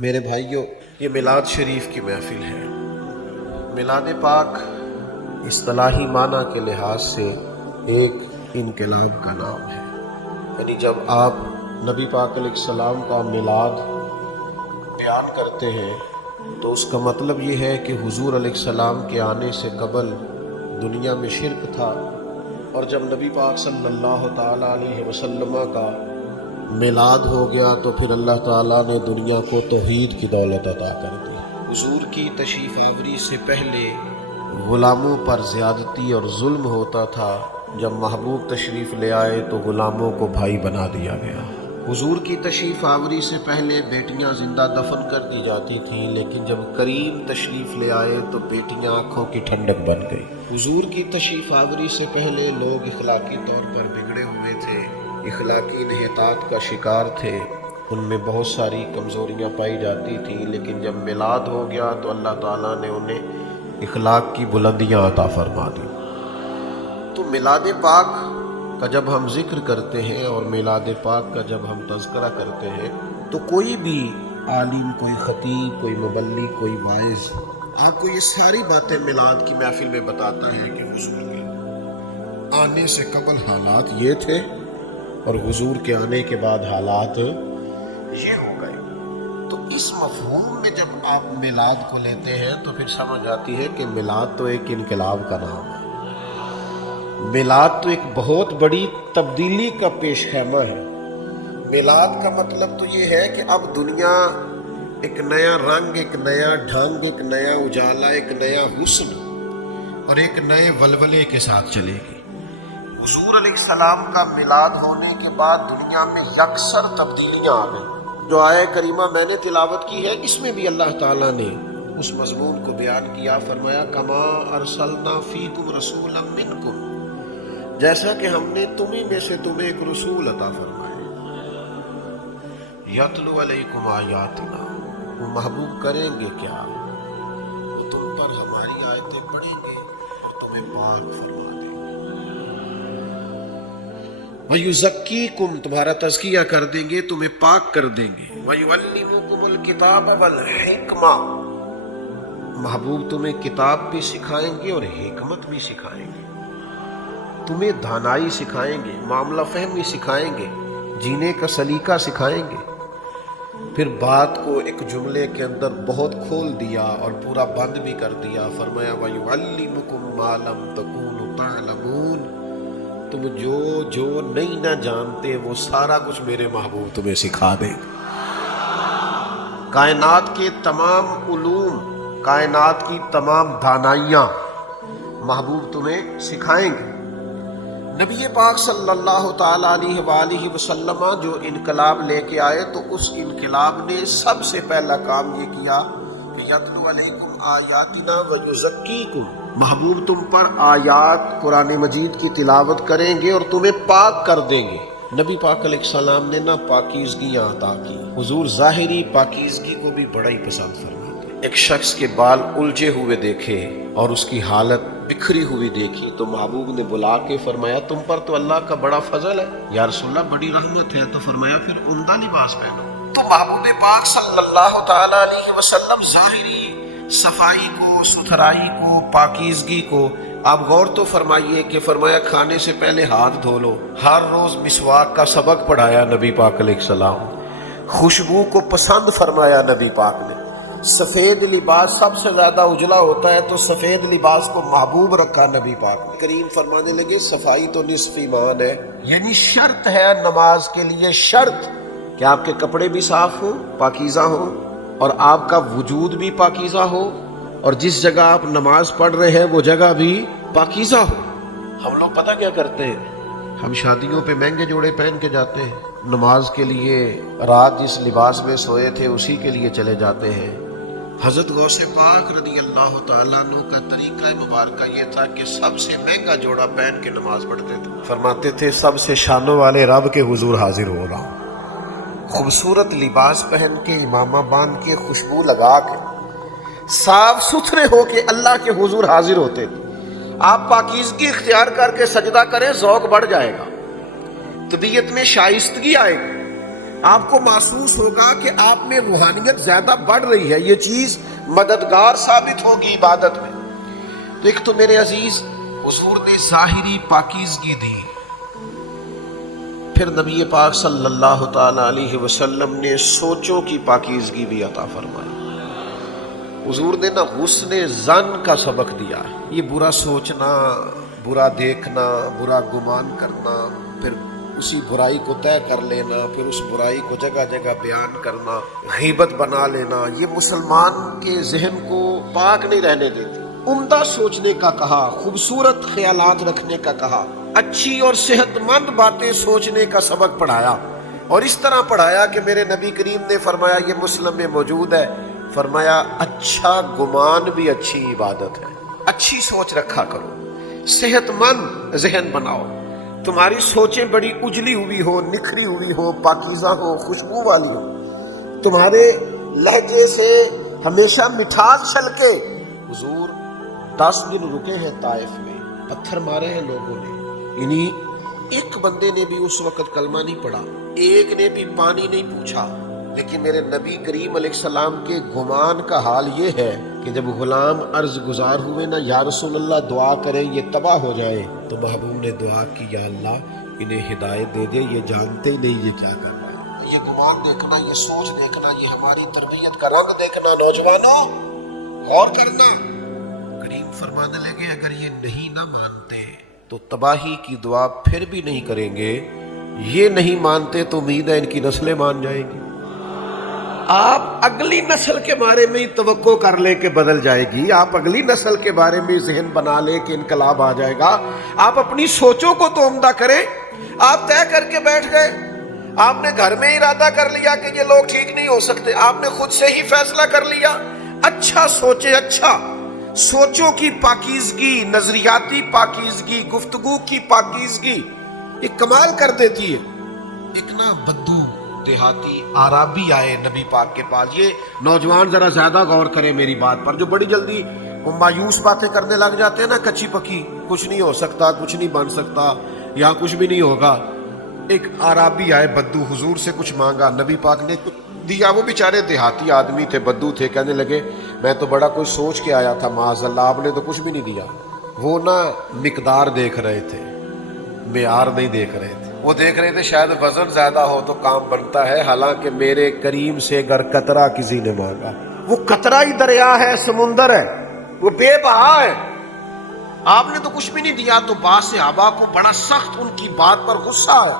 میرے بھائیوں، یہ میلاد شریف کی محفل ہے۔ میلاد پاک اصطلاحی معنی کے لحاظ سے ایک انقلاب کا نام ہے، یعنی جب آپ نبی پاک علیہ السلام کا میلاد بیان کرتے ہیں تو اس کا مطلب یہ ہے کہ حضور علیہ السلام کے آنے سے قبل دنیا میں شرک تھا، اور جب نبی پاک صلی اللہ تعالیٰ علیہ وسلم کا میلاد ہو گیا تو پھر اللہ تعالیٰ نے دنیا کو توحید کی دولت عطا کر دی۔ حضور کی تشریف آوری سے پہلے غلاموں پر زیادتی اور ظلم ہوتا تھا، جب محبوب تشریف لے آئے تو غلاموں کو بھائی بنا دیا گیا۔ حضور کی تشریف آوری سے پہلے بیٹیاں زندہ دفن کر دی جاتی تھیں، لیکن جب کریم تشریف لے آئے تو بیٹیاں آنکھوں کی ٹھنڈک بن گئی۔ حضور کی تشریف آوری سے پہلے لوگ اخلاقی طور پر بگڑے ہوئے تھے، اخلاقی انحطاط کا شکار تھے، ان میں بہت ساری کمزوریاں پائی جاتی تھیں، لیکن جب میلاد ہو گیا تو اللہ تعالیٰ نے انہیں اخلاق کی بلندیاں عطا فرما دی۔ تو میلاد پاک کا جب ہم ذکر کرتے ہیں اور میلاد پاک کا جب ہم تذکرہ کرتے ہیں تو کوئی بھی عالم، کوئی خطیب، کوئی مبلغ، کوئی واعظ آپ کو یہ ساری باتیں میلاد کی محفل میں بتاتا ہے کہ حضور کے آنے سے قبل حالات یہ تھے اور حضور کے آنے کے بعد حالات یہ ہو گئے۔ تو اس مفہوم میں جب آپ میلاد کو لیتے ہیں تو پھر سمجھ آتی ہے کہ میلاد تو ایک انقلاب کا نام ہے، میلاد تو ایک بہت بڑی تبدیلی کا پیش خیمہ ہے۔ میلاد کا مطلب تو یہ ہے کہ اب دنیا ایک نیا رنگ، ایک نیا ڈھنگ، ایک نیا اجالا، ایک نیا حسن اور ایک نئے ولولے کے ساتھ چلے گی۔ حضور علیہ السلام کا میلاد ہونے کے بعد دنیا میں یکسر تبدیلیاں آ گئیں۔ جو آیہ کریمہ میں نے تلاوت کی ہے اس میں بھی اللہ تعالیٰ نے اس مضمون کو بیان کیا، فرمایا کما ارسلنا فیکم رسولا منکم، جیسا کہ ہم نے تمہیں میں سے تمہیں ایک رسول عطا فرمایا، یتلو علیکم آیاتنا، وہ محبوب کریں گے کیا؟ وہ تم پر ہماری آیتیں پڑھیں گے اور تمہیں پاک فرما دیں گے، وَيُزَكِّيكُمْ، تمہارا تزکیہ کر دیں گے، تمہیں پاک کر دیں گے، وَيُعَلِّمُكُمُ الْكِتَابَ وَالْحِكْمَةَ، محبوب تمہیں کتاب بھی سکھائیں گے اور حکمت بھی سکھائیں گے، تمہیں دانائی سکھائیں گے، معاملہ فہمی سکھائیں گے، جینے کا سلیقہ سکھائیں گے۔ پھر بات کو ایک جملے کے اندر بہت کھول دیا اور پورا بند بھی کر دیا، فرمایا وَيُعَلِّمُكُمْ مَا لَمْ تَكُونُوا تَعْلَمُونَ، تم جو نہیں نہ جانتے وہ سارا کچھ میرے محبوب تمہیں سکھا دیں گے۔ کائنات کے تمام علوم، کائنات کی تمام دانائیاں محبوب تمہیں سکھائیں گے۔ نبی پاک صلی اللہ تعالیٰ علیہ وآلہ وسلم جو انقلاب لے کے آئے تو اس انقلاب نے سب سے پہلا کام یہ کیا کہ یتلو علیکم آیاتنا ویزکیکم، محبوب تم پر آیات قرآن مجید کی تلاوت کریں گے اور تمہیں پاک کر دیں گے۔ نبی پاک علیہ السلام نے نہ پاکیزگیاں عطا کی، حضور ظاہری پاکیزگی کو بھی بڑا ہی پسند فرماتے۔ ایک شخص کے بال الجھے ہوئے دیکھے اور اس کی حالت بکھری ہوئی دیکھی تو محبوب نے بلا کے فرمایا تم پر تو اللہ کا بڑا فضل ہے یا رسول اللہ، بڑی رحمت ہے، تو فرمایا پھر عمدہ لباس پہنو۔ تو محبوب پاک صلی اللہ تعالیٰ علیہ وسلم ظاہری صفائی کو، ستھرائی کو، پاکیزگی کو آپ غور تو فرمائیے کہ فرمایا کھانے سے پہلے ہاتھ دھو لو، ہر روز مسواک کا سبق پڑھایا نبی پاک علیہ السلام، خوشبو کو پسند فرمایا نبی پاک نے، سفید لباس سب سے زیادہ اجلا ہوتا ہے تو سفید لباس کو محبوب رکھا نبی پاک نے۔ کریم فرمانے لگے صفائی تو نصف ایمان ہے، یعنی شرط ہے نماز کے لیے، شرط کہ آپ کے کپڑے بھی صاف ہوں، پاکیزہ ہوں، اور آپ کا وجود بھی پاکیزہ ہو، اور جس جگہ آپ نماز پڑھ رہے ہیں وہ جگہ بھی پاکیزہ ہو۔ ہم لوگ پتہ کیا کرتے ہیں، ہم شادیوں پہ مہنگے جوڑے پہن کے جاتے ہیں، نماز کے لیے رات جس لباس میں سوئے تھے اسی کے لیے چلے جاتے ہیں۔ حضرت غوث پاک رضی اللہ تعالیٰ عنہ کا طریقہ مبارکہ یہ تھا کہ سب سے مہنگا جوڑا پہن کے نماز پڑھتے تھے، فرماتے تھے سب سے شانوں والے رب کے حضور حاضر ہو رہا ہوں۔ خوبصورت لباس پہن کے، امامہ باندھ کے، خوشبو لگا کے، صاف ستھرے ہو کے اللہ کے حضور حاضر ہوتے تھے۔ آپ پاکیزگی اختیار کر کے سجدہ کریں، ذوق بڑھ جائے گا، طبیعت میں شائستگی آئے گی۔ آپ کو محسوس ہوگا کہ آپ میں روحانیت زیادہ بڑھ رہی ہے، یہ چیز مددگار ثابت ہوگی عبادت میں۔ تو ایک تو میرے عزیز حضور نے ظاہری پاکیزگی دی، پھر نبی پاک صلی اللہ تعالی علیہ وسلم نے سوچوں کی پاکیزگی بھی عطا فرمائی۔ حضور نے نہ حسن ظن کا سبق دیا، یہ برا سوچنا، برا دیکھنا، برا گمان کرنا، پھر اسی برائی کو طے کر لینا، پھر اس برائی کو جگہ جگہ بیان کرنا، غیبت بنا لینا، یہ مسلمان کے ذہن کو پاک نہیں رہنے دیتی۔ عمدہ سوچنے کا کہا، خوبصورت خیالات رکھنے کا کہا، اچھی اور صحت مند باتیں سوچنے کا سبق پڑھایا، اور اس طرح پڑھایا کہ میرے نبی کریم نے فرمایا، یہ مسلم میں موجود ہے، فرمایا اچھا گمان بھی اچھی عبادت ہے۔ اچھی سوچ رکھا کرو، صحت مند ذہن بناؤ، تمہاری سوچیں بڑی اجلی ہوئی ہو، نکھری ہوئی ہو، پاکیزہ ہو، خوشبو والی ہو، تمہارے لہجے سے ہمیشہ مٹھاس چھلکے۔ حضور 10 دن رکے ہیں طائف میں، پتھر مارے ہیں لوگوں نے، یعنی ایک بندے نے بھی اس وقت کلمہ نہیں پڑھا، ایک نے بھی پانی نہیں پوچھا، لیکن میرے نبی کریم علیہ السلام کے گمان کا حال یہ ہے کہ جب غلام عرض گزار ہوئے نا، یا رسول اللہ دعا کریں یہ تباہ ہو جائے، تو محبوب نے دعا کی، یا اللہ انہیں ہدایت دے دے، یہ جانتے ہی نہیں یہ کیا کر رہا ہے۔ یہ گمان دیکھنا، یہ سوچ دیکھنا، یہ ہماری تربیت کا رنگ دیکھنا۔ نوجوانوں غور کرنا، کریم فرمانے لگے اگر یہ نہیں نہ مانتے تو تباہی کی دعا پھر بھی نہیں کریں گے، یہ نہیں مانتے تو امید ہے ان کی نسلیں مان جائیں گی۔ آپ اگلی نسل کے بارے میں توقع کر لے کہ بدل جائے گی، آپ اگلی نسل کے بارے میں ذہن بنا لے کہ انقلاب آ جائے گا۔ آپ اپنی سوچوں کو تو عمدہ کریں۔ آپ طے کر کے بیٹھ گئے، آپ نے گھر میں ارادہ کر لیا کہ یہ لوگ ٹھیک نہیں ہو سکتے، آپ نے خود سے ہی فیصلہ کر لیا۔ اچھا سوچے، اچھا سوچوں کی پاکیزگی، نظریاتی پاکیزگی، گفتگو کی پاکیزگی یہ کمال کر دیتی ہے۔ ایک نا بدو دیہاتی عرابی آئے نبی پاک کے پاس، یہ نوجوان ذرا زیادہ غور کریں میری بات پر، جو بڑی جلدی مایوس باتیں کرنے لگ جاتے ہیں نا، کچی پکی، کچھ نہیں ہو سکتا، کچھ نہیں بن سکتا، یہاں کچھ بھی نہیں ہوگا۔ ایک عرابی آئے بدو، حضور سے کچھ مانگا، نبی پاک نے کچھ دیا۔ وہ بیچارے دیہاتی آدمی تھے، بدو تھے، کہنے لگے میں تو بڑا کوئی سوچ کے آیا تھا، معاذ اللہ آپ نے تو کچھ بھی نہیں دیا۔ وہ نا مقدار دیکھ رہے تھے، معیار نہیں دیکھ رہے تھے، وہ دیکھ رہے تھے شاید وزن زیادہ ہو تو کام بنتا ہے، حالانکہ میرے کریم سے گر قطرہ کسی نے مانگا، وہ قطرہ ہی دریا ہے، سمندر ہے، وہ بے بہا ہے، آپ نے تو کچھ بھی نہیں دیا۔ تو بعض صحابہ کو بڑا سخت ان کی بات پر غصہ آیا،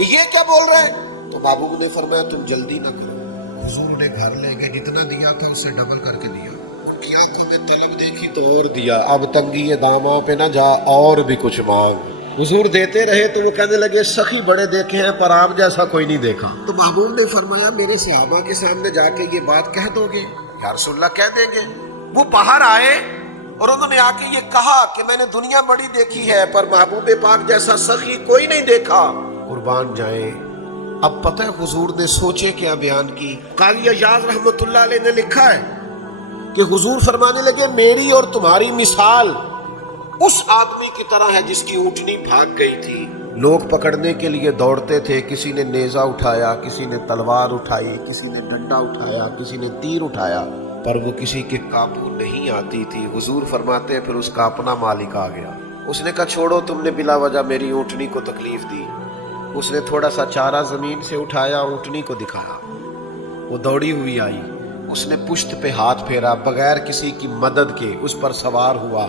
یہ کیا بول رہے ہیں؟ تو محبوب نے فرمایا تم جلدی نہ کرو۔ حضور نے گھر لے گئے، جتنا دیا تھا اس سے ڈبل کر کے دیا، ان کی آنکھوں میں طلب دیکھی تو اور دیا، اب تنگی داموں پہ نہ جا، اور بھی کچھ مانگ۔ حضور دیتے رہے تو وہ کہنے لگے سخی بڑے دیکھے ہیں پر آپ جیسا کوئی نہیں دیکھا۔ تو محبوب نے فرمایا میرے صحابہ کے سامنے جا کے یہ بات کہہ دو گے؟ یا رسول اللہ کہہ دیں گے۔ وہ باہر آئے اور انہوں نے آ کے یہ کہا کہ میں نے دنیا بڑی دیکھی ہے پر محبوب پاک جیسا سخی کوئی نہیں دیکھا۔ قربان جائیں، اب پتہ ہے حضور نے سوچے کیا بیان کی؟ قاضی عیاض رحمۃ اللہ علیہ نے لکھا ہے کہ حضور فرمانے لگے میری اور تمہاری مثال اس آدمی کی طرح ہے جس کی اونٹنی بھاگ گئی تھی، لوگ پکڑنے کے لیے دوڑتے تھے، کسی نے نیزہ اٹھایا، کسی نے تلوار اٹھائی، کسی نے ڈنڈا اٹھایا، کسی نے تیر اٹھایا، پر وہ کسی کے قابو نہیں آتی تھی۔ حضور فرماتے ہیں پھر اس کا اپنا مالک آ گیا، اس نے کہا چھوڑو، تم نے بلا وجہ میری اونٹنی کو تکلیف دی۔ اس نے تھوڑا سا چارہ زمین سے اٹھایا، اونٹنی کو دکھایا، وہ دوڑی ہوئی آئی، اس نے پشت پہ ہاتھ پھیرا، بغیر کسی کی مدد کے اس پر سوار ہوا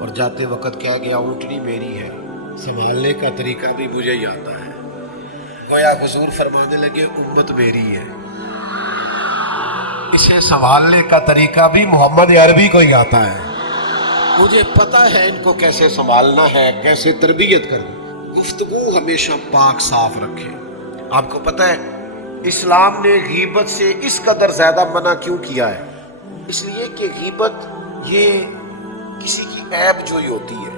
اور جاتے وقت کہہ گیا اونٹنی میری ہے، سنبھالنے کا طریقہ بھی مجھے ہی آتا ہے۔ گویا حضور فرمانے لگے امت میری ہے، اسے سنبھالنے کا طریقہ بھی محمد عربی کو ہی آتا ہے، مجھے پتا ہے ان کو کیسے سنبھالنا ہے، کیسے تربیت کرنی۔ گفتگو ہمیشہ پاک صاف رکھے۔ آپ کو پتا ہے اسلام نے غیبت سے اس قدر زیادہ منع کیوں کیا ہے؟ اس لیے کہ غیبت یہ کسی کی عیب جوئی ہوتی ہے،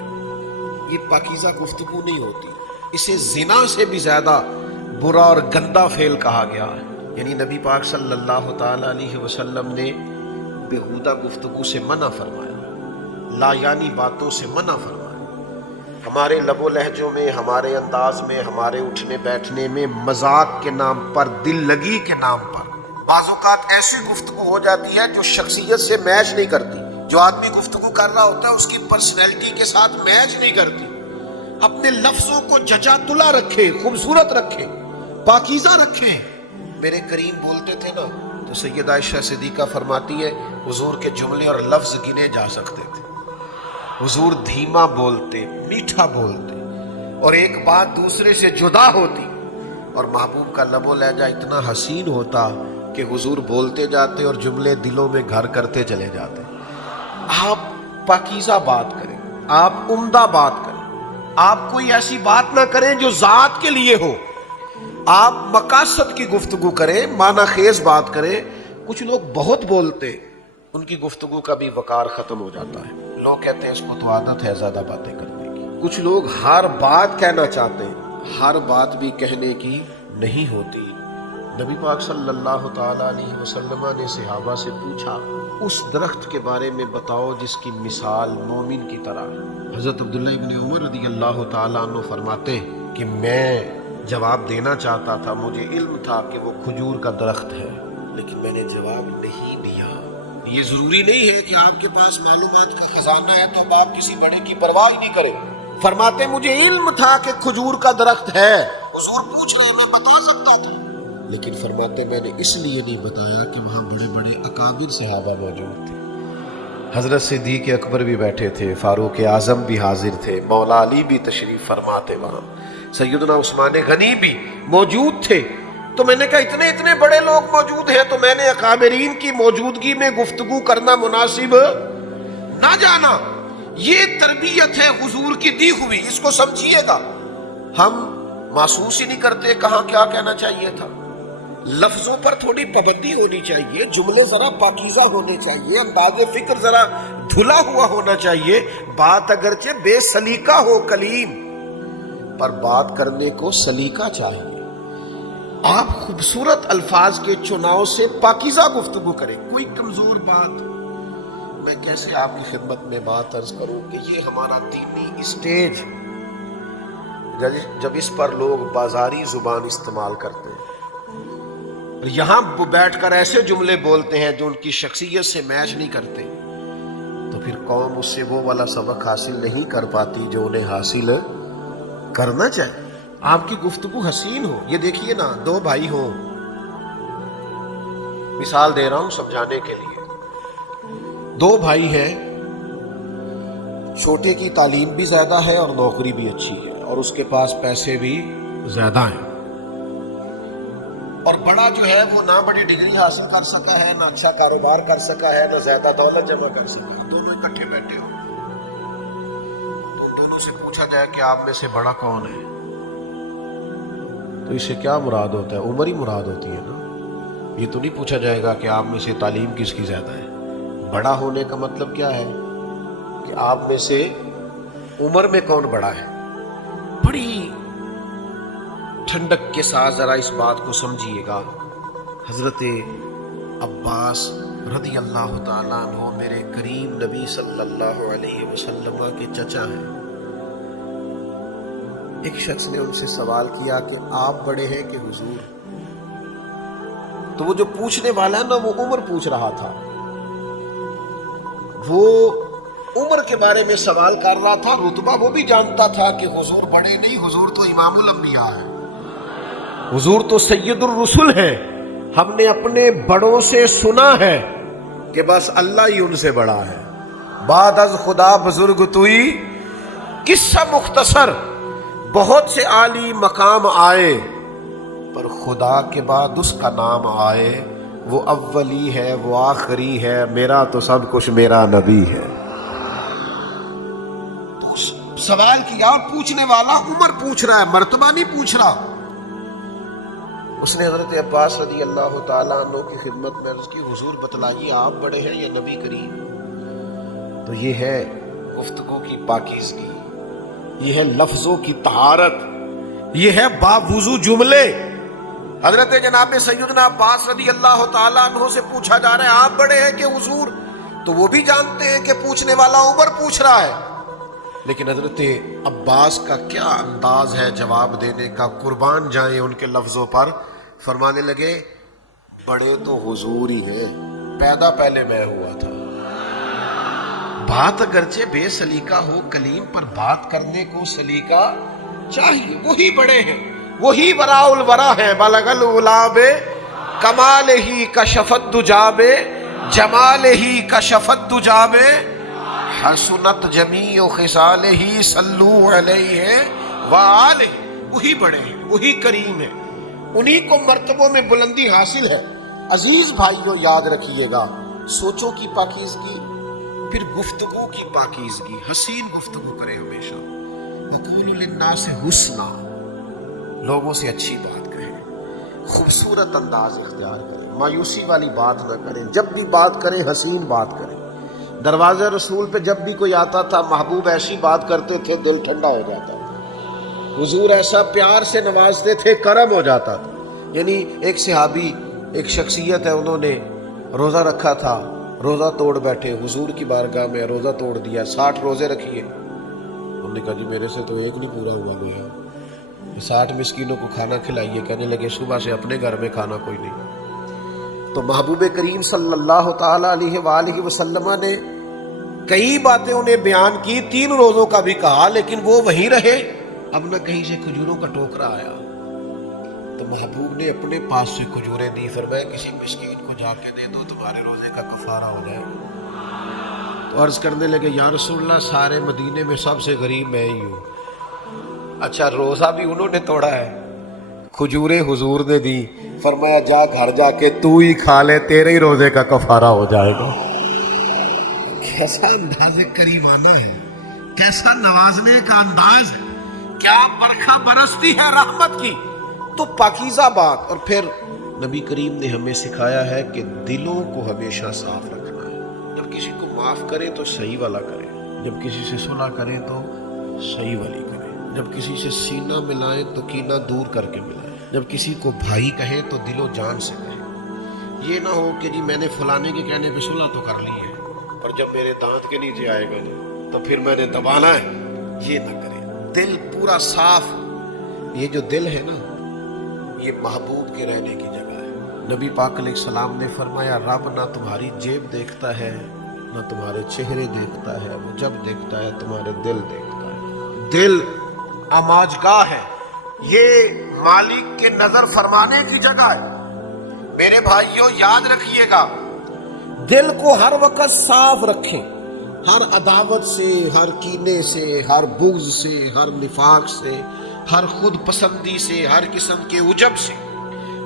یہ پاکیزہ گفتگو نہیں ہوتی، اسے زنا سے بھی زیادہ برا اور گندا فعل کہا گیا ہے۔ یعنی نبی پاک صلی اللہ تعالی علیہ وسلم نے بیہودہ گفتگو سے منع فرمایا، لا یعنی باتوں سے منع فرمایا۔ ہمارے لب و لہجوں میں، ہمارے انداز میں، ہمارے اٹھنے بیٹھنے میں مذاق کے نام پر، دل لگی کے نام پر بعض اوقات ایسی گفتگو ہو جاتی ہے جو شخصیت سے میچ نہیں کرتی. جو آدمی گفتگو کر رہا ہوتا ہے اس کی پرسنالٹی کے ساتھ میچ نہیں کرتی. اپنے لفظوں کو جچا تلا رکھے، خوبصورت رکھے، پاکیزہ رکھے. میرے کریم بولتے تھے نا تو سیدہ عائشہ صدیقہ فرماتی ہے حضور کے جملے اور لفظ گنے جا سکتے تھے. حضور دھیما بولتے، میٹھا بولتے، اور ایک بات دوسرے سے جدا ہوتی، اور محبوب کا لب و لہجہ اتنا حسین ہوتا کہ حضور بولتے جاتے اور جملے دلوں میں گھر کرتے چلے جاتے. آپ پاکیزہ بات کریں، آپ عمدہ بات کریں، آپ کوئی ایسی بات نہ کریں جو ذات کے لیے ہو. آپ مقاصد کی گفتگو کریں، معنی خیز بات کریں. کچھ لوگ بہت بولتے، ان کی گفتگو کا بھی وقار ختم ہو جاتا ہے. لوگ کہتے ہیں اس کو تو عادت ہے زیادہ باتیں کرنے کی. کچھ لوگ ہر بات کہنا چاہتے ہیں، ہر بات بھی کہنے کی نہیں ہوتی. نبی پاک صلی اللہ تعالی علیہ وسلم نے صحابہ سے پوچھا اس درخت کے بارے میں بتاؤ جس کی مثال مومن کی طرح. حضرت عبداللہ ابن عمر رضی اللہ تعالیٰ عنہ فرماتے ہیں کہ میں جواب دینا چاہتا تھا، مجھے علم تھا کہ وہ کھجور کا درخت ہے، لیکن میں نے جواب نہیں دیا. یہ ضروری نہیں ہے کہ آپ کے پاس معلومات کا خزانہ ہے تو اب آپ کسی بڑے کی پرواہ نہیں کریں. فرماتے مجھے علم تھا کہ کھجور کا درخت ہے. حضور پوچھ رہے میں بتا سکتا تھا، لیکن فرماتے میں نے اس لیے نہیں بتایا کہ وہاں بڑے بڑے اکابر صحابہ موجود تھے. حضرت صدیق اکبر بھی بیٹھے تھے، فاروق اعظم بھی حاضر تھے، مولا علی بھی تشریف فرماتے، وہاں سیدنا عثمان غنی بھی موجود تھے. تو میں نے کہا اتنے بڑے لوگ موجود ہیں تو میں نے اکابرین کی موجودگی میں گفتگو کرنا مناسب نہ جانا. یہ تربیت ہے حضور کی دی ہوئی، اس کو سمجھیے گا. ہم محسوس ہی نہیں کرتے کہاں کیا کہنا چاہیے تھا. لفظوں پر تھوڑی پابندی ہونی چاہیے، جملے ذرا پاکیزہ ہونے چاہیے، انداز فکر ذرا دھلا ہوا ہونا چاہیے. بات اگرچہ بے سلیقہ ہو کلیم، پر بات کرنے کو سلیقہ چاہیے. آپ خوبصورت الفاظ کے چناؤ سے پاکیزہ گفتگو کریں. کوئی کمزور بات میں کیسے آپ کی خدمت میں بات عرض کروں کہ یہ ہمارا دینی اسٹیج جب اس پر لوگ بازاری زبان استعمال کرتے ہیں، یہاں بیٹھ کر ایسے جملے بولتے ہیں جو ان کی شخصیت سے میچ نہیں کرتے، تو پھر قوم اس سے وہ والا سبق حاصل نہیں کر پاتی جو انہیں حاصل کرنا چاہیے. آپ کی گفتگو حسین ہو. یہ دیکھیے نا، دو بھائی ہوں، مثال دے رہا ہوں سمجھانے کے لیے. دو بھائی ہیں، چھوٹے کی تعلیم بھی زیادہ ہے اور نوکری بھی اچھی ہے اور اس کے پاس پیسے بھی زیادہ ہیں، اور بڑا جو ہے وہ نہ بڑی ڈگری حاصل کر سکا ہے، نہ اچھا کاروبار کر سکا ہے، نہ زیادہ دولت جمع کر سکا ہے. دونوں اکٹھے بیٹھے ہو، دونوں سے پوچھا جائے کہ آپ میں سے بڑا کون ہے، تو اس سے کیا مراد ہوتا ہے؟ عمر ہی مراد ہوتی ہے نا. یہ تو نہیں پوچھا جائے گا کہ آپ میں سے تعلیم کس کی زیادہ ہے. بڑا ہونے کا مطلب کیا ہے کہ آپ میں سے عمر میں کون بڑا ہے. بڑی ٹھنڈک کے ساتھ ذرا اس بات کو سمجھیے گا. حضرت عباس رضی اللہ تعالیٰ عنہ میرے کریم نبی صلی اللہ علیہ وسلم کے چچا ہیں. ایک شخص نے ان سے سوال کیا کہ آپ بڑے ہیں کہ حضور؟ تو وہ جو پوچھنے والا ہے نا وہ عمر پوچھ رہا تھا، وہ عمر کے بارے میں سوال کر رہا تھا. رتبہ وہ بھی جانتا تھا کہ حضور بڑے نہیں، حضور تو امام الانبیاء ہے، حضور تو سید الرسل ہے. ہم نے اپنے بڑوں سے سنا ہے کہ بس اللہ ہی ان سے بڑا ہے. بعد از خدا بزرگ توئی، قصہ مختصر، بہت سے عالی مقام آئے پر خدا کے بعد اس کا نام آئے. وہ اولی ہے، وہ آخری ہے، میرا تو سب کچھ میرا نبی ہے. تو سوال کیا اور پوچھنے والا عمر پوچھ رہا ہے، مرتبہ نہیں پوچھ رہا. اس نے حضرت عباس رضی اللہ تعالیٰ عنہ کی خدمت میں عرض کی حضور بتلائیے آپ بڑے ہیں یا نبی کریم؟ تو یہ ہے گفتگو کی پاکیزگی، یہ ہے لفظوں کی طہارت، یہ ہے باوضو جملے. حضرت جناب سیدنا عباس رضی اللہ تعالیٰ عنہ سے پوچھا جا رہا ہے آپ بڑے ہیں کہ حضور؟ تو وہ بھی جانتے ہیں کہ پوچھنے والا عمر پوچھ رہا ہے. لیکن حضرت عباس کا کیا انداز ہے جواب دینے کا، قربان جائیں ان کے لفظوں پر. فرمانے لگے بڑے تو حضور ہی ہیں، پیدا پہلے میں ہوا تھا. بات اگرچہ بے سلیقہ ہو، کلیم پر بات کرنے کو سلیقہ چاہیے. وہی بڑے ہیں، وہی وراء الورا ہیں. بلغ العلا بے کمال ہی کشفت دجا بے جمال ہی کشفت دجا بے حسنت جمیع خصال ہی صلو علیہ وآلہ. وہی بڑے ہیں، وہی کریم ہیں، انہی کو مرتبوں میں بلندی حاصل ہے. عزیز بھائیوں یاد رکھیے گا، سوچوں کی پاکیزگی، پھر گفتگو کی پاکیزگی. حسین گفتگو کریں ہمیشہ. وقولوا للناس حسنا، لوگوں سے اچھی بات کریں، خوبصورت انداز اختیار کریں، مایوسی والی بات نہ کریں. جب بھی بات کریں حسین بات کریں. دروازے رسول پہ جب بھی کوئی آتا تھا محبوب ایسی بات کرتے تھے دل ٹھنڈا ہو جاتا تھا. حضور ایسا پیار سے نوازتے تھے کرم ہو جاتا تھا. یعنی ایک صحابی، ایک شخصیت ہے، انہوں نے روزہ رکھا تھا، روزہ توڑ بیٹھے حضور کی بارگاہ میں، روزہ توڑ دیا. 60 روزے رکھیے. انہوں نے کہا جی میرے سے تو ایک نہیں پورا ہوا گیا. 60 مسکینوں کو کھانا کھلائیے. کہنے لگے صبح سے اپنے گھر میں کھانا کوئی نہیں. تو محبوب کریم صلی اللہ تعالی علیہ وآلہ وسلم نے کئی باتیں انہیں بیان کی، 3 روزوں کا بھی کہا، لیکن وہ وہیں رہے. اب نہ کہیں سے کھجوروں کا ٹوکرا آیا تو محبوب نے اپنے پاس سے کھجوریں دی. فرمایا کسی مسکین کو جا کے دے دو، تمہارے روزے کا کفارہ ہو جائے. تو عرض کرنے لگے یا رسول اللہ سارے مدینے میں سب سے غریب میں ہی ہوں. اچھا روزہ بھی انہوں نے توڑا ہے، کھجوریں حضور نے دی. فرمایا جا گھر جا کے تو ہی کھا لے، تیرے ہی روزے کا کفارہ ہو جائے گا. کیسا انداز کریمانہ ہے، کیسا نوازنے کا انداز ہے، کیا برکھا برستی ہے رحمت کی. تو پاکیزہ بات. اور پھر نبی کریم نے ہمیں سکھایا ہے کہ دلوں کو ہمیشہ صاف رکھنا ہے. جب کسی کو معاف کرے تو صحیح والا کرے، جب کسی سے صلح کرے تو صحیح والی کرے، جب کسی سے سینہ ملائیں تو کینہ دور کر کے ملائیں، جب کسی کو بھائی کہیں تو دل و جان سے کہیں. یہ نہ ہو کہ جی میں نے فلانے کے کہنے پہ صلح تو کر لی ہے پر جب میرے دانت کے نیچے آئے گا تو پھر میں نے دبانا ہے. یہ نہ کرے. دل پورا صاف. یہ جو دل ہے نا یہ محبوب کے رہنے کی جگہ ہے. نبی پاک علیہ السلام نے فرمایا رب نہ تمہاری جیب دیکھتا ہے نہ تمہارے چہرے دیکھتا ہے، وہ جب دیکھتا ہے تمہارے دل دیکھتا ہے. دل آماجگاہ ہے، یہ مالک کے نظر فرمانے کی جگہ ہے. میرے بھائیوں یاد رکھیے گا، دل کو ہر وقت صاف رکھیں. ہر عداوت سے، ہر کینے سے، ہر بغض سے، ہر نفاق سے، ہر خود پسندی سے، ہر قسم کے عجب سے،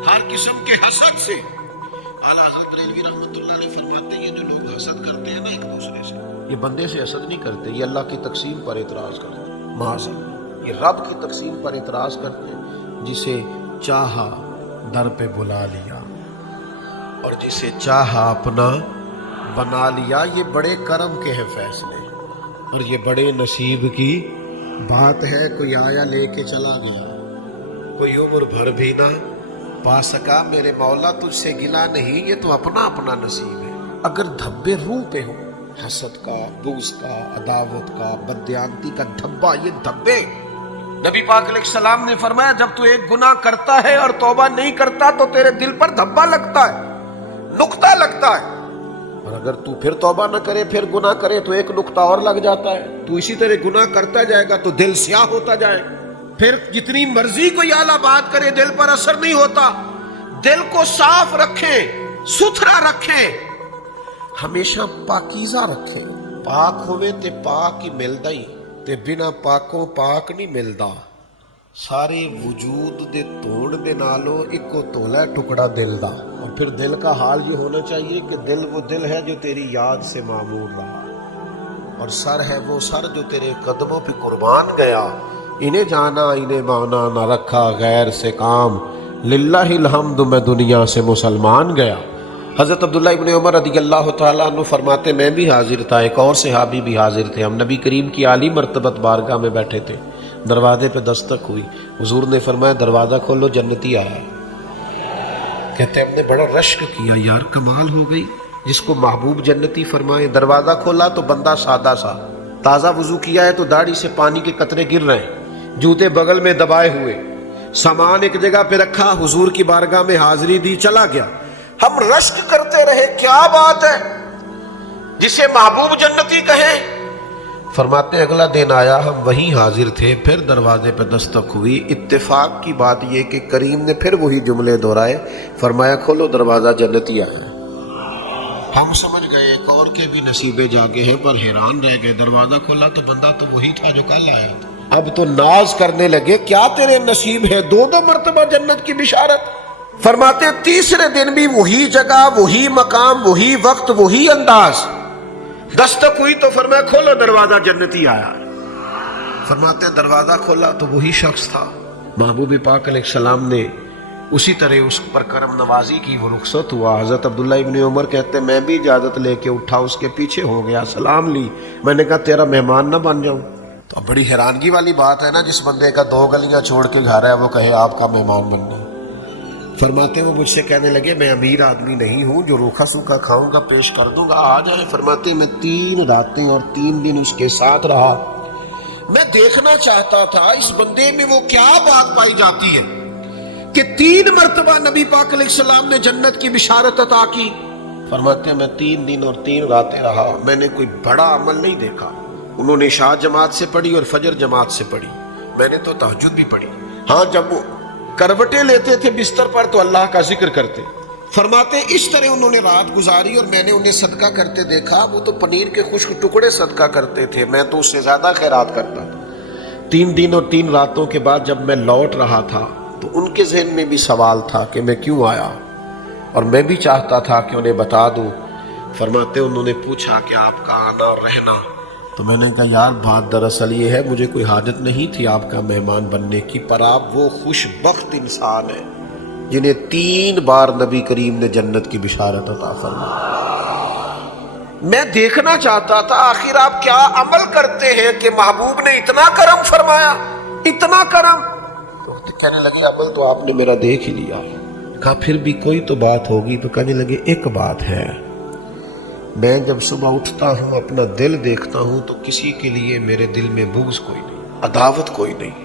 ہر قسم کے حسد سے. اعلیٰ حضرت بریلوی رحمۃ اللہ علیہ فرماتے ہیں یہ جو لوگ حسد کرتے ہیں نا ایک دوسرے سے، یہ بندے سے حسد نہیں کرتے، یہ اللہ کی تقسیم پر اعتراض کرتے ہیں. معاذ اللہ، یہ رب کی تقسیم پر اعتراض کرتے ہیں. جسے چاہا در پہ بلا لیا اور جسے چاہا اپنا بنا لیا. یہ بڑے کرم کے ہیں فیصلے اور یہ بڑے نصیب کی بات ہے. کوئی آیا لے کے چلا گیا، کوئی عمر بھر بھی نہ پا سکا. میرے مولا تجھ سے گلا نہیں، یہ تو اپنا اپنا نصیب ہے. اگر دھبے روح پہ ہو، حسد کا، بغض کا، عداوت کا، بددیانتی کا دھبا، یہ دھبے نبی پاک علیہ السلام نے فرمایا جب تو ایک گناہ کرتا ہے اور توبہ نہیں کرتا تو تیرے دل پر دھبا لگتا ہے، نقطہ لگتا ہے. اور اگر تو پھر توبہ نہ کرے، پھر گناہ کرے تو ایک نقطہ اور لگ جاتا ہے. تو اسی طرح گناہ کرتا جائے گا تو دل سیاہ ہوتا جائے گا. پھر جتنی مرضی کوئی اعلیٰ بات کرے دل پر اثر نہیں ہوتا. دل کو صاف رکھیں، ستھرا رکھیں، ہمیشہ پاکیزہ رکھیں. پاک ہوئے تے پاک ہی ملدا ہی، تے بنا پاکوں پاک نہیں ملدا. سارے وجود دے توڑ دے نالوں ایکو تولا ٹکڑا دل دا. اور پھر دل کا حال یہ ہونا چاہیے کہ دل وہ دل ہے جو تیری یاد سے معمور رہا، اور سر ہے وہ سر جو تیرے قدموں پہ قربان گیا. انہیں جانا انہیں مانا نہ رکھا غیر سے کام، للہ الحمد میں دنیا سے مسلمان گیا. حضرت عبداللہ ابن عمر رضی اللہ تعالیٰ عنہ فرماتے میں بھی حاضر تھا، ایک اور صحابی بھی حاضر تھے. ہم نبی کریم کی عالی مرتبت بارگاہ میں بیٹھے تھے. دروازے پہ دستک ہوئی، حضور نے فرمایا دروازہ کھولو جنتی آیا. کہتے ہم نے بڑا رشک کیا، یار کمال ہو گئی، جس کو محبوب جنتی فرمائے. دروازہ کھولا تو بندہ سادہ سا، تازہ وضو کیا ہے تو داڑھی سے پانی کے قطرے گر رہے ہیں، جوتے بغل میں دبائے ہوئے، سامان ایک جگہ پہ رکھا، حضور کی بارگاہ میں حاضری دی، چلا گیا۔ ہم رشک کرتے رہے کیا بات ہے جسے محبوب جنتی کہیں؟ فرماتے اگلا دن آیا، ہم وہیں حاضر تھے، پھر دروازے پہ دستک ہوئی۔ اتفاق کی بات یہ کہ کریم نے پھر وہی جملے دہرائے، فرمایا کھولو دروازہ، جنتی آیا۔ ہم سمجھ گئے ایک اور کے بھی نصیبے جاگے ہیں، پر حیران رہ گئے، دروازہ کھولا تو بندہ تو وہی تھا جو کل آیا تھا۔ اب تو ناز کرنے لگے، کیا تیرے نصیب ہے، دو مرتبہ جنت کی بشارت۔ فرماتے تیسرے دن بھی وہی جگہ، وہی مقام، وہی وقت، وہی انداز، دستک ہوئی تو فرمایا کھولو دروازہ، جنتی آیا۔ فرماتے دروازہ کھولا تو وہی شخص تھا۔ محبوب پاک علیہ السلام نے اسی طرح اس پر کرم نوازی کی، وہ رخصت ہوا۔ حضرت عبداللہ ابن عمر کہتے میں بھی اجازت لے کے اٹھا، اس کے پیچھے ہو گیا، سلام لی، میں نے کہا تیرا مہمان نہ بن جاؤں۔ تو بڑی حیرانگی والی بات ہے نا، جس بندے کا 2 گلیاں چھوڑ کے گھر ہے وہ کہے آپ کا مہمان بننا۔ فرماتے وہ مجھ سے کہنے لگے میں امیر آدمی نہیں ہوں جو روکھا سوکھا کھاؤں گا پیش کر دوں گا، آ جائے۔ فرماتے میں 3 راتیں اور 3 دن اس کے ساتھ رہا، میں دیکھنا چاہتا تھا اس بندے میں وہ کیا بات پائی جاتی ہے کہ 3 مرتبہ نبی پاک علیہ السلام نے جنت کی بشارت عطا کی۔ فرماتے میں 3 دن اور 3 راتیں رہا، میں نے کوئی بڑا عمل نہیں دیکھا۔ انہوں نے عشاء جماعت سے پڑھی اور فجر جماعت سے پڑھی، میں نے تو تہجد بھی پڑھی۔ ہاں جب وہ کروٹیں لیتے تھے بستر پر تو اللہ کا ذکر کرتے۔ فرماتے اس طرح انہوں نے رات گزاری اور میں نے انہیں صدقہ کرتے دیکھا، وہ تو پنیر کے خشک ٹکڑے صدقہ کرتے تھے، میں تو اس سے زیادہ خیرات کرتا تھا۔ 3 دن اور 3 راتوں کے بعد جب میں لوٹ رہا تھا تو ان کے ذہن میں بھی سوال تھا کہ میں کیوں آیا، اور میں بھی چاہتا تھا کہ انہیں بتا دوں۔ فرماتے انہوں نے پوچھا کہ آپ کا آنا اور رہنا، تو میں نے کہا یار بات دراصل یہ ہے مجھے کوئی حاجت نہیں تھی آپ کا مہمان بننے کی، پر آپ وہ خوش بخت انسان ہیں جنہیں 3 بار نبی کریم نے جنت کی بشارت عطا فرمائی۔ میں دیکھنا چاہتا تھا آخر آپ کیا عمل کرتے ہیں کہ محبوب نے اتنا کرم فرمایا، اتنا کرم۔ تو کہنے لگے عمل تو آپ نے میرا دیکھ ہی لیا۔ کہا پھر بھی کوئی تو بات ہوگی، تو کہنے لگے ایک بات ہے، میں جب صبح اٹھتا ہوں اپنا دل دیکھتا ہوں تو کسی کے لیے میرے دل میں بغض کوئی نہیں، عداوت کوئی نہیں،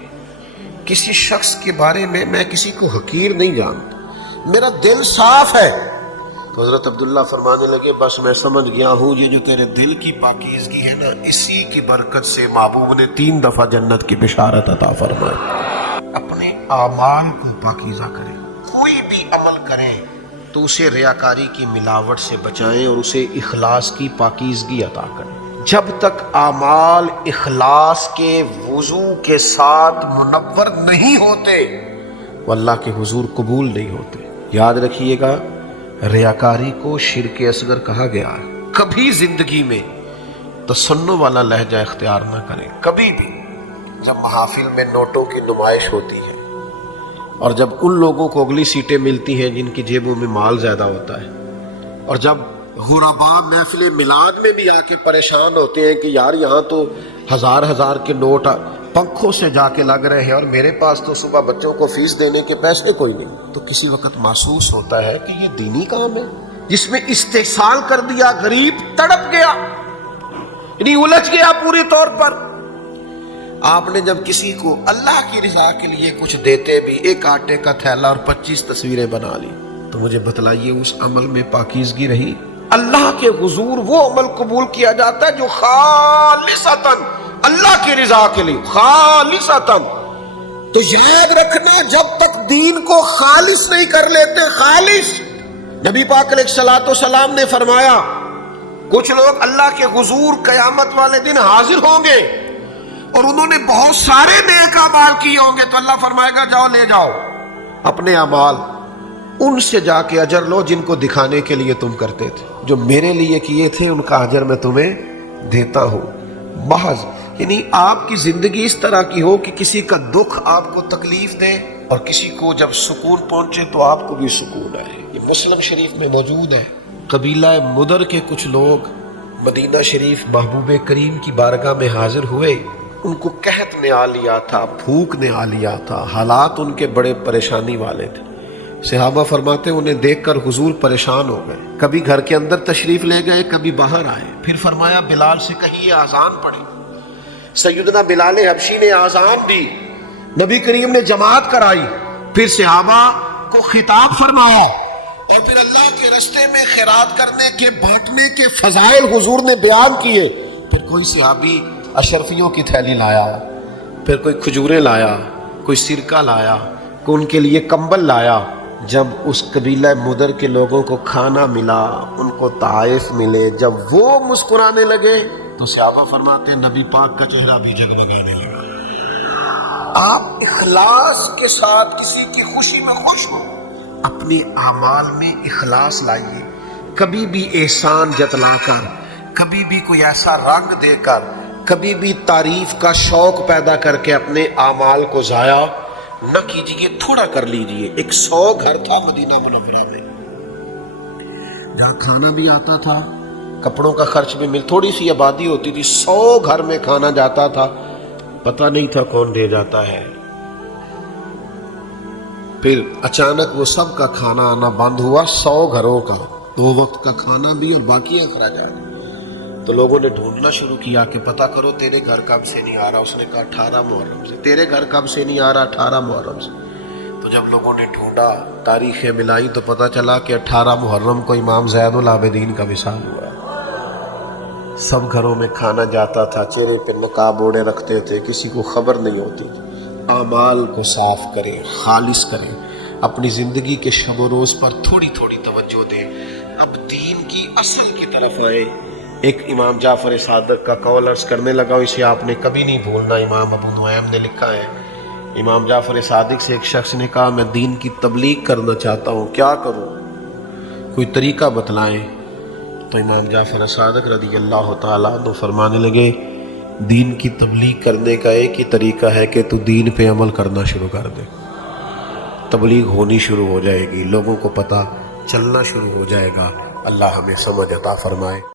کسی شخص کے بارے میں کسی کو حقیر نہیں جانتا، میرا دل صاف ہے۔ تو حضرت عبداللہ فرمانے لگے بس میں سمجھ گیا ہوں یہ جو تیرے دل کی پاکیزگی ہے نا، اسی کی برکت سے محبوب نے 3 دفعہ جنت کی بشارت عطا فرمائی۔ اپنے اعمال کو پاکیزہ کریں، کوئی بھی عمل کریں تو اسے ریاکاری کی ملاوٹ سے بچائیں اور اسے اخلاص کی پاکیزگی عطا کریں۔ جب تک اعمال اخلاص کے وضو کے ساتھ منور نہیں ہوتے وہ اللہ کے حضور قبول نہیں ہوتے۔ یاد رکھیے گا ریاکاری کو شرک اصغر کہا گیا ہے۔ کبھی زندگی میں تصنع والا لہجہ اختیار نہ کریں، کبھی بھی۔ جب محافل میں نوٹوں کی نمائش ہوتی ہے اور جب ان لوگوں کو اگلی سیٹیں ملتی ہیں جن کی جیبوں میں مال زیادہ ہوتا ہے، اور جب غرباء محفل میلاد میں بھی آ کے پریشان ہوتے ہیں کہ یار یہاں تو 1000 کے نوٹ پنکھوں سے جا کے لگ رہے ہیں اور میرے پاس تو صبح بچوں کو فیس دینے کے پیسے کوئی نہیں، تو کسی وقت محسوس ہوتا ہے کہ یہ دینی کام ہے جس میں استحصال کر دیا، غریب تڑپ گیا، یعنی الجھ گیا پوری طور پر۔ آپ نے جب کسی کو اللہ کی رضا کے لیے کچھ دیتے بھی، ایک آٹے کا تھیلا اور 25 تصویریں بنا لی، تو مجھے بتلائیے اس عمل میں پاکیزگی رہی؟ اللہ کے حضور وہ عمل قبول کیا جاتا ہے جو خالصتاً اللہ کی رضا کے لیے، خالصتاً۔ تو یاد رکھنا جب تک دین کو خالص نہیں کر لیتے، خالص، نبی پاک علیہ الصلوۃ والسلام نے فرمایا کچھ لوگ اللہ کے حضور قیامت والے دن حاضر ہوں گے اور انہوں نے بہت سارے نیک اعمال کیے ہوں گے، تو اللہ فرمائے گا جاؤ لے جاؤ اپنے اعمال، ان سے جا کے اجر لو جن کو دکھانے کے لیے تم کرتے تھے، جو میرے لیے کیے تھے ان کا اجر میں تمہیں دیتا ہوں محض۔ یعنی آپ کی زندگی اس طرح کی ہو کہ کسی کا دکھ آپ کو تکلیف دے اور کسی کو جب سکون پہنچے تو آپ کو بھی سکون آئے۔ یہ مسلم شریف میں موجود ہے۔ قبیلہ مدر کے کچھ لوگ مدینہ شریف محبوب کریم کی بارگاہ میں حاضر ہوئے، ان کو قحط نے آ لیا تھا، بھوک نے آ لیا تھا، حالات ان کے بڑے پریشانی والے تھے۔ صحابہ فرماتے انہیں دیکھ کر حضور پریشان ہو گئے، کبھی گھر کے اندر تشریف لے گئے، کبھی باہر آئے، پھر فرمایا بلال سے کہیے اذان پڑھے۔ سیدنا بلال حبشی نے آزان دی، نبی کریم نے جماعت کرائی، پھر صحابہ کو خطاب فرمایا، اور پھر اللہ کے راستے میں خیرات کرنے کے بانٹنے کے فضائل حضور نے بیان کیے۔ پھر کوئی صحابی اشرفیوں کی تھیلی لایا، پھر کوئی کھجوریں لایا، کوئی سرکہ لایا، کوئی ان کے لیے کمبل لایا۔ جب اس قبیلہ مدر کے لوگوں کو کھانا ملا، ان کو تحائف ملے، جب وہ مسکرانے لگے تو صحابہ فرماتے نبی پاک کا چہرہ بھی جگمگانے لگا۔ آپ اخلاص کے ساتھ کسی کی خوشی میں خوش ہو، اپنے اعمال میں اخلاص لائیے، کبھی بھی احسان جتلا کر، کبھی بھی کوئی ایسا رنگ دے کر، کبھی بھی تعریف کا شوق پیدا کر کے اپنے اعمال کو ضائع نہ کیجیے، تھوڑا کر لیجیے۔ 100 گھر تھا مدینہ منورہ میں، جہاں کھانا بھی آتا تھا، کپڑوں کا خرچ بھی تھوڑی سی آبادی ہوتی تھی، 100 گھر میں کھانا جاتا تھا، پتہ نہیں تھا کون دے جاتا ہے۔ پھر اچانک وہ سب کا کھانا آنا بند ہوا، 100 گھروں کا، 2 وقت کا کھانا بھی اور باقی اخراجات۔ تو لوگوں نے ڈھونڈنا شروع کیا کہ پتہ کرو تیرے گھر کب سے نہیں آ رہا۔ اس نے کہا 18 محرم سے۔ تیرے گھر کب سے نہیں آ رہا؟ 18 محرم سے۔ تو جب لوگوں نے ڈھونڈا، تاریخیں ملائی، تو پتہ چلا کہ 18 محرم کو امام زین العابدین کا وصال ہوا ہے۔ سب گھروں میں کھانا جاتا تھا، چہرے پہ نقاب اوڑے رکھتے تھے، کسی کو خبر نہیں ہوتی تھی۔ اعمال کو صاف کریں، خالص کریں، اپنی زندگی کے شب و روز پر تھوڑی تھوڑی توجہ دیں، اب دین کی اصل کی طرف آئے۔ ایک امام جعفر صادق کا قول عرض کرنے لگا، اسے آپ نے کبھی نہیں بھولنا۔ امام ابو نعیم نے لکھا ہے، امام جعفر صادق سے ایک شخص نے کہا میں دین کی تبلیغ کرنا چاہتا ہوں، کیا کروں؟ کوئی طریقہ بتلائیں۔ تو امام جعفر صادق رضی اللہ تعالیٰ عنہ فرمانے لگے، دین کی تبلیغ کرنے کا ایک ہی طریقہ ہے کہ تو دین پہ عمل کرنا شروع کر دے، تبلیغ ہونی شروع ہو جائے گی، لوگوں کو پتہ چلنا شروع ہو جائے گا۔ اللہ ہمیں سمجھ عطا فرمائے۔